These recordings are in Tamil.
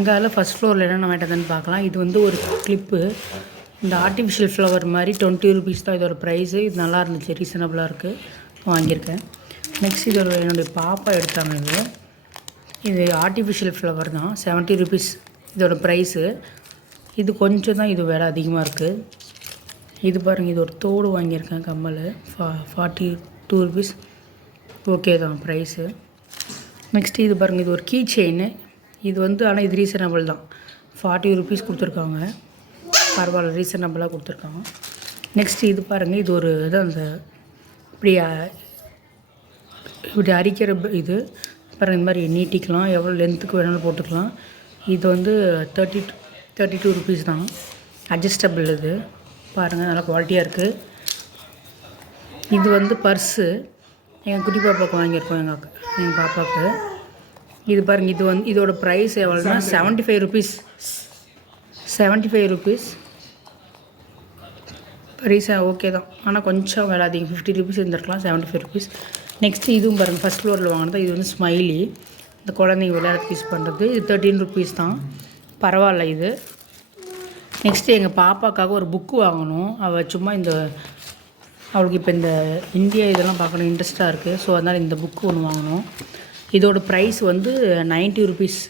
ரங்காவில் ஃபஸ்ட் ஃப்ளோரில் என்ன வாங்கிட்டதுன்னு பார்க்கலாம். இது வந்து ஒரு கிளிப்பு. இந்த ஆர்டிஃபிஷியல் ஃப்ளவர் மாதிரி 20 ருபீஸ் தான் இதோட ப்ரைஸு. இது நல்லா இருந்துச்சு, ரீசனபிளாக இருக்குது, வாங்கியிருக்கேன். நெக்ஸ்ட் இது என்னுடைய பாப்பா எடுத்தாங்க. இது ஆர்டிஃபிஷியல் ஃப்ளவர் தான், 70 ருபீஸ் இதோட ப்ரைஸு. இது கொஞ்சம் தான் இது விலை அதிகமாக இருக்குது. இது பாருங்கள், இது ஒரு தோடு வாங்கியிருக்கேன், கம்மல், 42 ருபீஸ். ஓகே தான் ப்ரைஸு. நெக்ஸ்ட்டு இது பாருங்கள், இது ஒரு கீ செயின். இது வந்து ஆனால் இது ரீசனபிள் தான், 40 ருபீஸ் கொடுத்துருக்காங்க. பரவாயில்ல, ரீசனபிளாக கொடுத்துருக்காங்க. நெக்ஸ்ட் இது பாருங்கள், இது ஒரு இது அந்த இப்படி அரிக்கிற இது பாருங்கள். இந்த மாதிரி நீட்டிக்கலாம், எவ்வளோ லென்த்துக்கு வேணாலும் போட்டுக்கலாம். இது வந்து 32 ருபீஸ் தான், அட்ஜஸ்டபிள். இது பாருங்கள், நல்லா குவாலிட்டியாக இருக்குது. இது வந்து பர்ஸு எங்கள் குட்டி பாப்பாவுக்கு வாங்கியிருக்கோம், எங்கள் பாப்பாவுக்கு. இது பாருங்கள், இது வந்து இதோட ப்ரைஸ் எவ்வளோனா 75 ருபீஸ். 75 ருபீஸ் ஓகே தான், ஆனால் கொஞ்சம் விலை அதிகம், 50 ருபீஸ் இருந்திருக்கலாம், 75 ருபீஸ். நெக்ஸ்ட்டு இதுவும் பாருங்கள், ஃபஸ்ட் ஃப்ளோரில் வாங்கினது. இது வந்து ஸ்மைலி, இந்த குழந்தைங்க விளையாடுறதுக்கு யூஸ் பண்ணுறது. இது 13 ருபீஸ் தான், பரவாயில்ல இது. நெக்ஸ்ட்டு எங்கள் பாப்பாவுக்காக ஒரு புக்கு வாங்கணும். அவள் சும்மா அவளுக்கு இப்போ இந்த இந்தியா இதெல்லாம் பார்க்கணும் இன்ட்ரெஸ்ட்டாக இருக்குது. ஸோ அதனால் இந்த புக்கு ஒன்று வாங்கணும். இதோட ப்ரைஸ் வந்து 90 ருபீஸ்.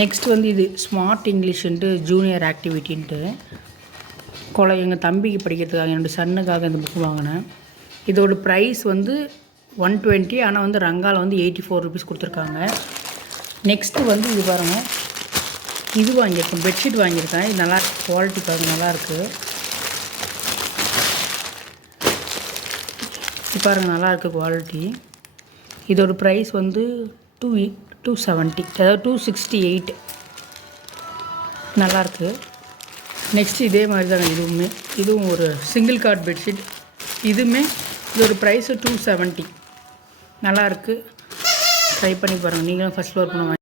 நெக்ஸ்ட் வந்து இது ஸ்மார்ட் இங்கிலீஷுன்ட்டு ஜூனியர் ஆக்டிவிட்டின்ட்டு எங்கள் தம்பிக்கு படிக்கிறதுக்காக, என்னோடய சன்னுக்காக இந்த புக்கு வாங்கினேன். இதோட ப்ரைஸ் வந்து 120, ஆனால் வந்து ரங்காவில் வந்து 84 ருபீஸ் கொடுத்துருக்காங்க. நெக்ஸ்ட்டு வந்து இது பாருங்கள், இது வாங்கியிருக்கேன், பெட்ஷீட் வாங்கியிருக்கேன். இது நல்லா குவாலிட்டி பாருங்கள், நல்லாயிருக்கு. இது பாருங்கள், நல்லாயிருக்கு குவாலிட்டி. இதோட ப்ரைஸ் வந்து 270, அதாவது 268, நல்லாயிருக்கு. நெக்ஸ்ட்டு இதே மாதிரி தாங்க இதுவும் ஒரு சிங்கிள் கார்ட் பெட்ஷீட். இதுவுமே இதோட ப்ரைஸு 270, நல்லாயிருக்கு. ட்ரை பண்ணி பாருங்கள், நீங்களும் ஃபஸ்ட் ஃப்ளோர் பண்ண